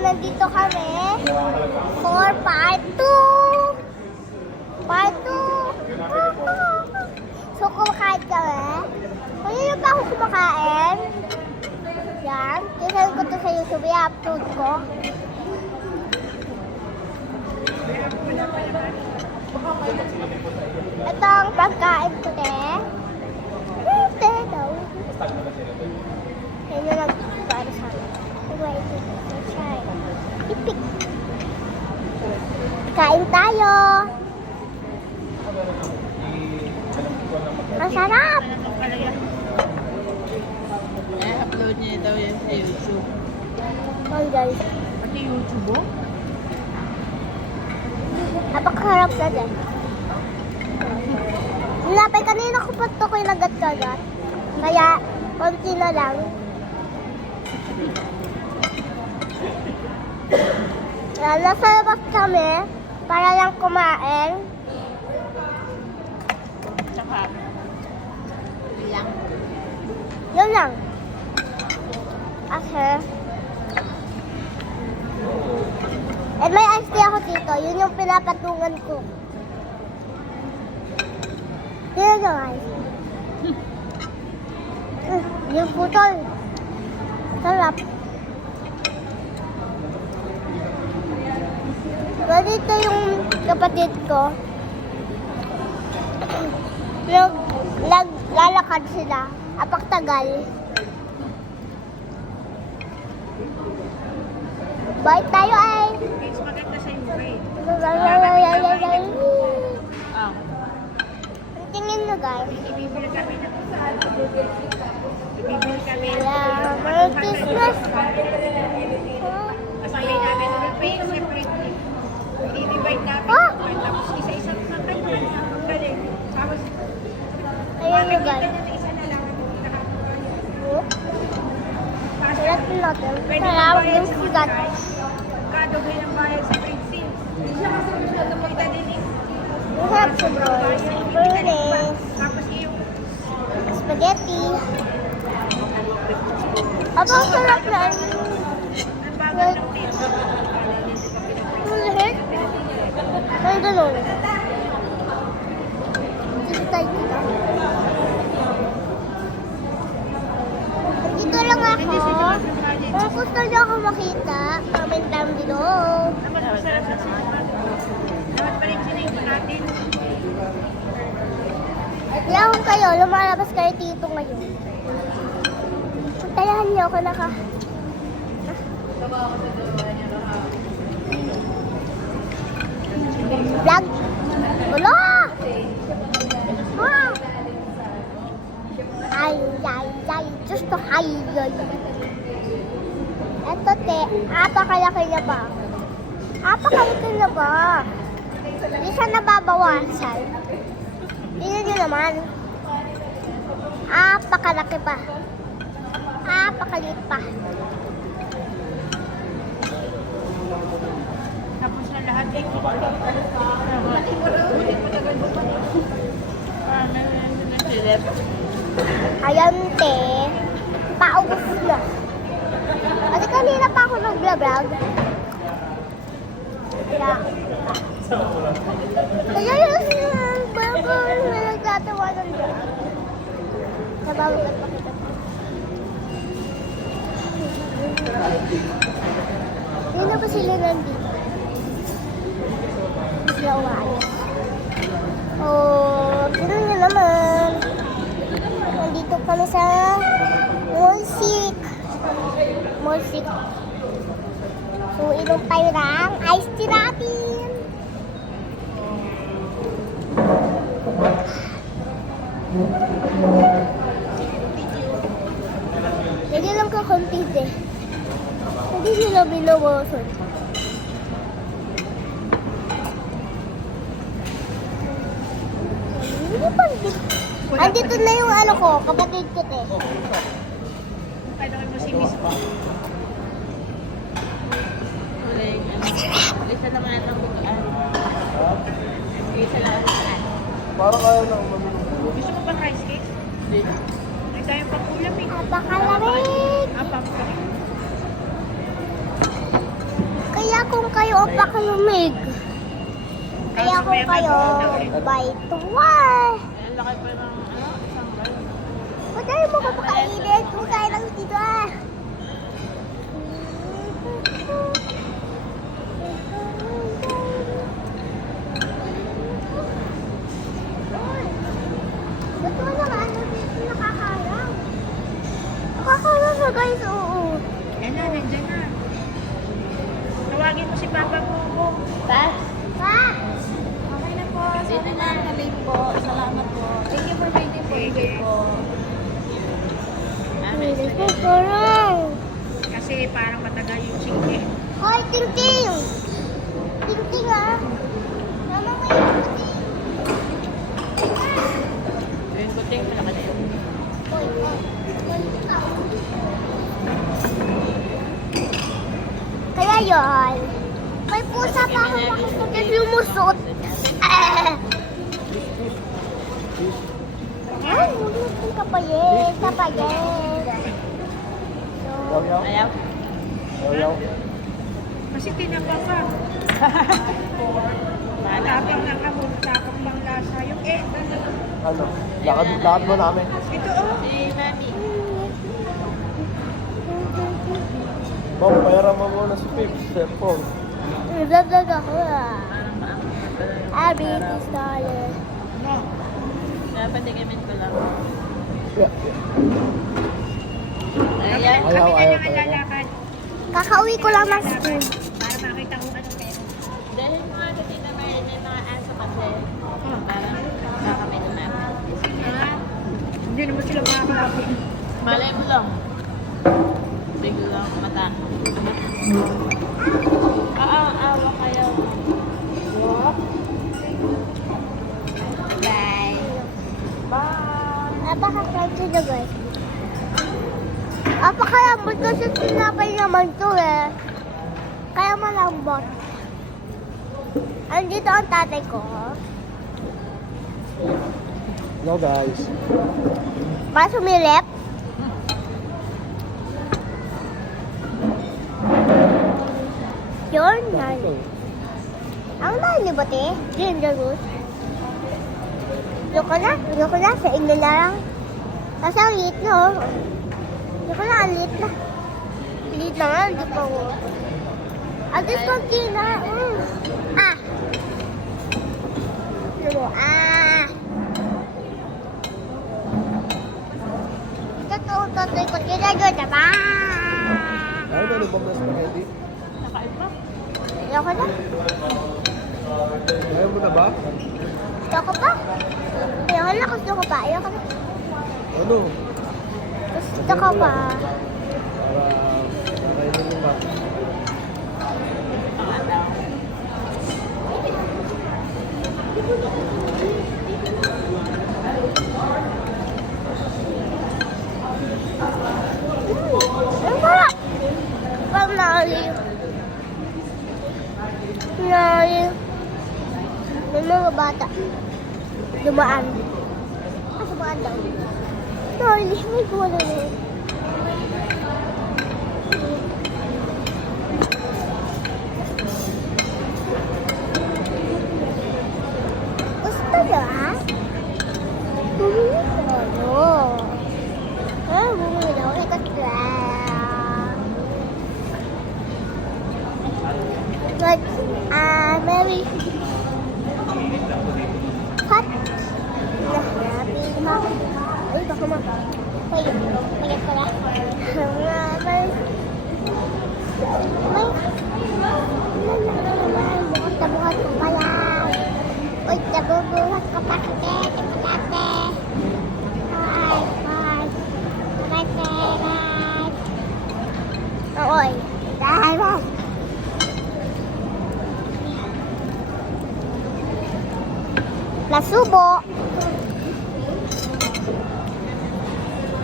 nandito kami for part 2. Part 2. So, kumakain kami. Kanina pa ako kumakain. Yan. Tinan ko to sa YouTube. I-upload ko. Ito ang pagkain ko, te. Te daw. Yan yung nag-para sa akin. Ipik. Kain tayo. Ang sarap. I-upload niya daw yan sa YouTube. Oh, guys. Pati YouTube mo? Napakaharap na din. Nilapay kanina ko pa ito ko yung nagat-kagat. Kaya, konti na lang. Nasa labas kami para lang kumain. Tsaka, ilang. Yun lang. Kasi, may ice tea ako dito. Yun yung pinapatungan ko. Yun yung ice. Yung putol. Sarap. Dito yung kapatid ko. Naglalakad sila. Apaktagal. Bye tayo ay. It's maganda sa yung grade. Ah. Tingin nyo guys. Ibibili kami ng Ibibili kami ng Merry Christmas. Kasabay namin ng pay separately. I-divide namin. Tapos isa-isa na kayo. Ang galing. Tapos, Ayun nyo guys. na isa na lang. Sarap natin. Pwede Sarap magbayad yung sa sigat. Kado kayo ng bayad sa grade sales. Kita din eh. Masarap si bro. Burles. Tapos yung Spaghetti. Aba, sarap na. ang bagal ng tips. Yung lahat. Ay, ganun. Dito tayo kita. Dito lang ako. Kung gusto niyo ako makita, comment down below. Naman masarap sa sinima. Dapat pa rin sinima natin. Kaya kung kayo, lumalabas kayo dito ngayon. Tayahan niyo ako naka... Vlog! Wala! Ah! Ay, ay, ay. Just to hide yun. Eto, te. Apakalaki na ba? Apakalaki na ba? Hindi siya nababawasan. Tingnan nyo naman. Apakalaki pa. Apakalit pa. Tapos na lahat eh. Ayan, te. Paubos na. Kasi kanina pa ako nag-vlog. Kaya yung bago na nagtatawanan doon. Nabawag at pakita. Hindi na ba sila nandito? Sila umayos. Oh, sino nyo naman? Nandito kami sa Molsik. Molsik. So, inom tayo ng iced tea natin. Hindi lang ka-compete eh. Hindi sila binawasan. Andito na yung ano ko, kapatid ko te. Kailangan mo si Miss po. Isa naman ang tabukaan. Isa lang ang tabukaan. Parang ayaw na umamin. Gusto mo ba rice cake? Hindi. Ay, tayo pang ulam eh. Napakalamig! Apam ka rin. kung kayo ang pakalumig. Kaya kung kayo, by tuwal. Madali mo kapakainit. Kung kaya lang dito ah. Ba't wala ka ano dito nakakalang? Nakakalang na guys, oo. Yan na, nandyan na. Tawagin mo si Papa Bobo. Pa? Okay na po. Dito na ang nalate po. Salamat po. Thank you for waiting po. Enjoy po. Hindi ko parang. Kasi parang matagal yung singke. Hoy, Ting-Ting! Ting-Ting ah! Mama mo yung Ting-Ting! Yung kuting malaki na yun. Hoy, kaya yun, may pusa pa ako makikita lumusot. Ay, lumusot kapayet, kapayet. Yaw-yaw? Ayaw? Yaw-yaw? Kasi tinapa ka. Matapang ng amon, tapang bang lasa. Yung Ano? Lakad mo namin. ito oh. Si Mami. Ma'am, bayaran mo muna si Pips. Cellphone. Nagagag ako ah. $80. No. Dapat tingin ko lang. Yeah. Ayaw? Kami na Ayaw, lang ayaw. lalakad. Kakauwi ko lang ng school. Para makita ko anong meron. Dahil mga kasi na may mga aso kasi. Parang kami na namin. Ah, hindi naman sila makakapit. Malay mo lang. Biglang mata. Awa kayo. Bye. Bye! Napaka-crunchy na guys. Napakalambot kasi tinapay naman to eh. Kaya malambot. Andito ang tatay ko. Hello guys. Para sumilip. Yun, yan. Ang mahal ni Bote, ginger root. Yoko na, sa inyo na lang. Kasi ang liit na, oh. Yoko na, ang liit na. Liit na nga, hindi pa ko. At least konti na, Ah! Ano mo, ah! Totoo, totoy ko, ginagawa, diba? Ayaw na nabang na spaghetti? Nakain pa? Yoko na. Ayaw mo na ba? Ayoko pa. Ayoko na, gusto ko pa. Ayoko na. Ano? Gusto ko pa. Para kainin mo ba? Ang sarap! Parang nakaliw. Nakaliw. May mga bata. Dumaan. Dumaan daw. Nakaliw. May gulo na yun. Gusto niyo, ha? Bumili tayo. Bumili daw. Ito But, maybe cut the happy mom. Ay, baka ma. Payag pala. May tabuhat ko pala. Uy, tabubuhat ko pa kasi. Tate. Bye. Bye. Bye. Oy. Bye. Bye. Nasubo.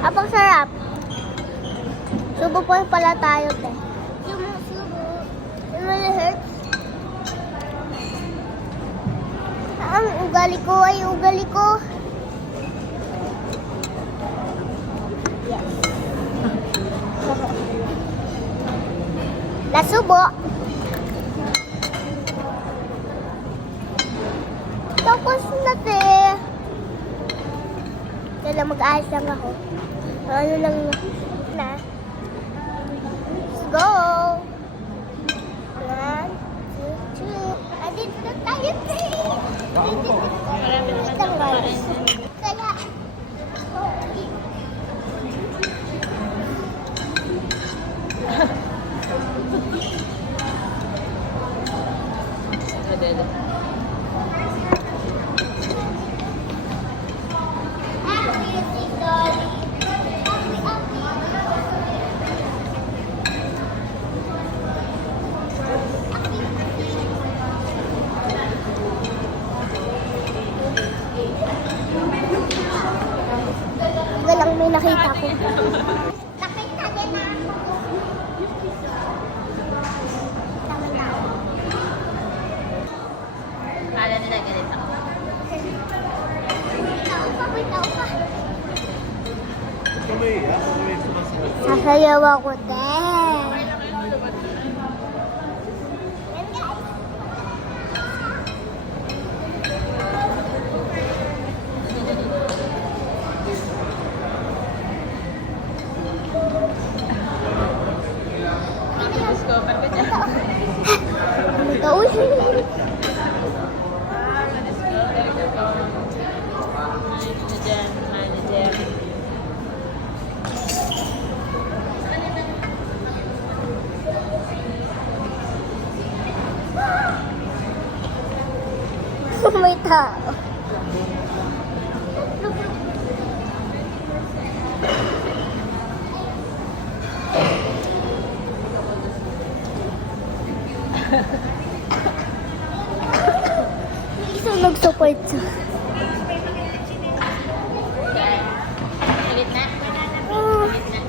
Apang sarap. Subo po pala tayo, te. Subo. It really hurts. Ang ugali ko ay ugali ko. Yes. Nasubo. Tapos na, te. Kaya mag-ayos lang ako. Ano lang na. Let's go. 1, 2, 3. Andito na tayo, te. Marami naman Ito, guys. kumakain. Kaya, Adede. Ito lang may nakita ko. Nakita din na ako. Tama-tama. Kala nila ganito. Bitaw pa. Tuloy, ha? Tuloy, sumasagot. Sasayaw ako, te. Yan, guys. Diyos ko, ba't ka dyan? Ito, uy. Diyos ko, there ka po. Mahal na dyan, mahal na dyan. May tao. Isa nag-support sa... Yan. Sa gitna. Oh, Sa gitna.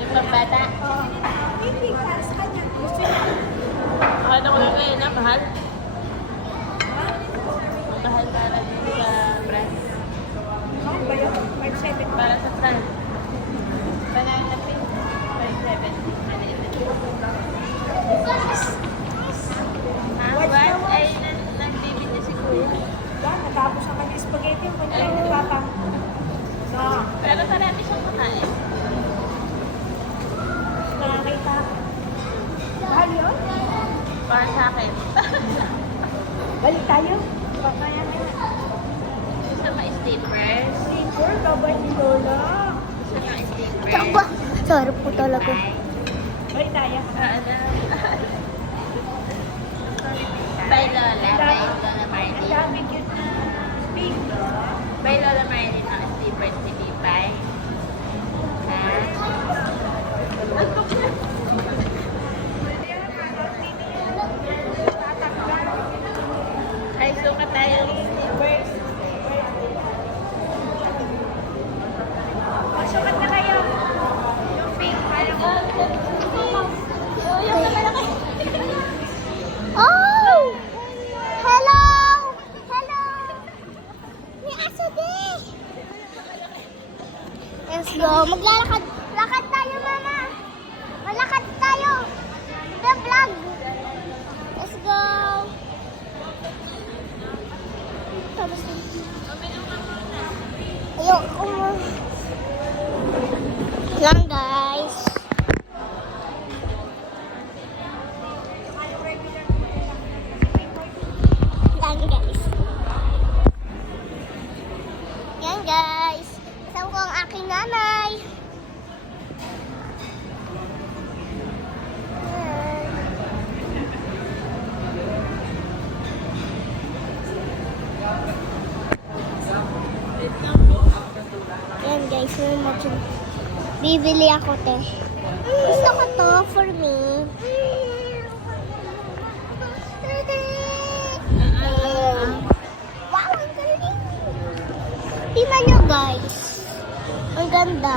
Yung pambata. Ano ko lang kayo na, mahal? Mahal para dito sa brand. Ano ba yun? 5.7. Para sa brand. Banana pin. 5.7. Maliit na. What? Ay, nagbibig na si Kuya. Yan, natapos na kami spaghetti. Kung tayo nagpapang. No. Pero marami siyang makain. Nakakita. Mahal yun? Para sa akin. Balik tayo. Pagkaya na yan. Gusto mo stickers? Sticker, kabay ni Lola. Gusto mo stickers? taba. Sarap po talaga. Ay. Balik tayo. Ano? By Lola. By Lola Ang Marlene. dami cute na speak. By Lola Marlene ang stickers si Pipay. Ha? Ay, suka tayo ng stickers. Sukat na kayo. Yung pink. Parang Yung nakalaki. Oh! Hello! Hello! May aso din! Let's go. Maglalakad. Lakad tayo, mama. Malakad tayo. The vlog. Let's go. Tapos ayoko mo. Lang, guys. Yan guys. Yan guys. Kasama ko ang aking nanay. Yan guys. Bibili ako, te. Gusto ko to for me. Wow, ang galing! Tingnan nyo, guys. Ang ganda.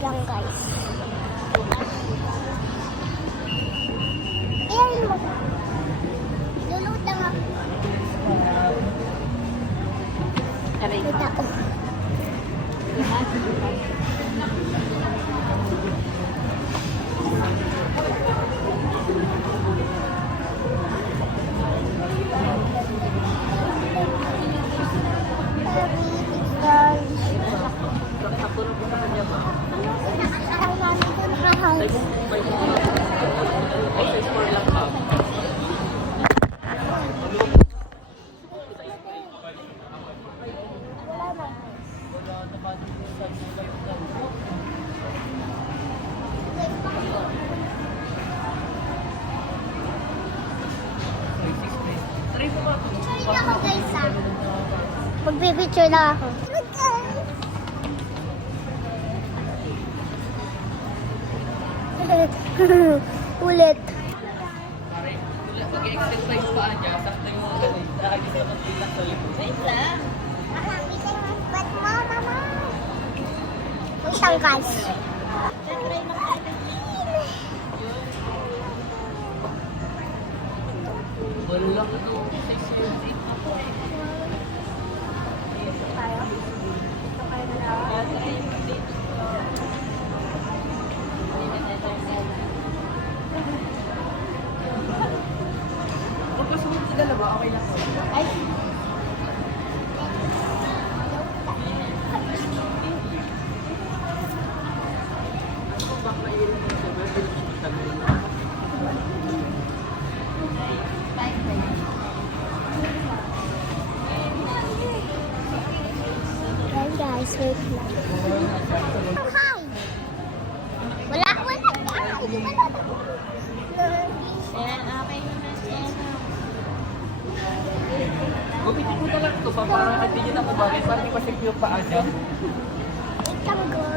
Lang, guys. Ayan mo. Lulutang ako. Aray. May tao. Tingnan ako guys ah. Magpipicture lang ako. Ulit. Mag-exercise pa niya. Sakto yung mga ganun. Nakagisa mag-ilang sa likod. Wait lang. Marami sa mga bat mo, mama. May tangkas. Wala ko to. 6 years. Kung pasukin sa dalawa, okay lang. Ay. Yan guys, wait lang. Hi! Wala. Hindi ba na? Yan, okay na siya. Gupitin mo na lang ito pa para hindi niya na kumagay. Para di pa yung paa niya. Wait lang, girl.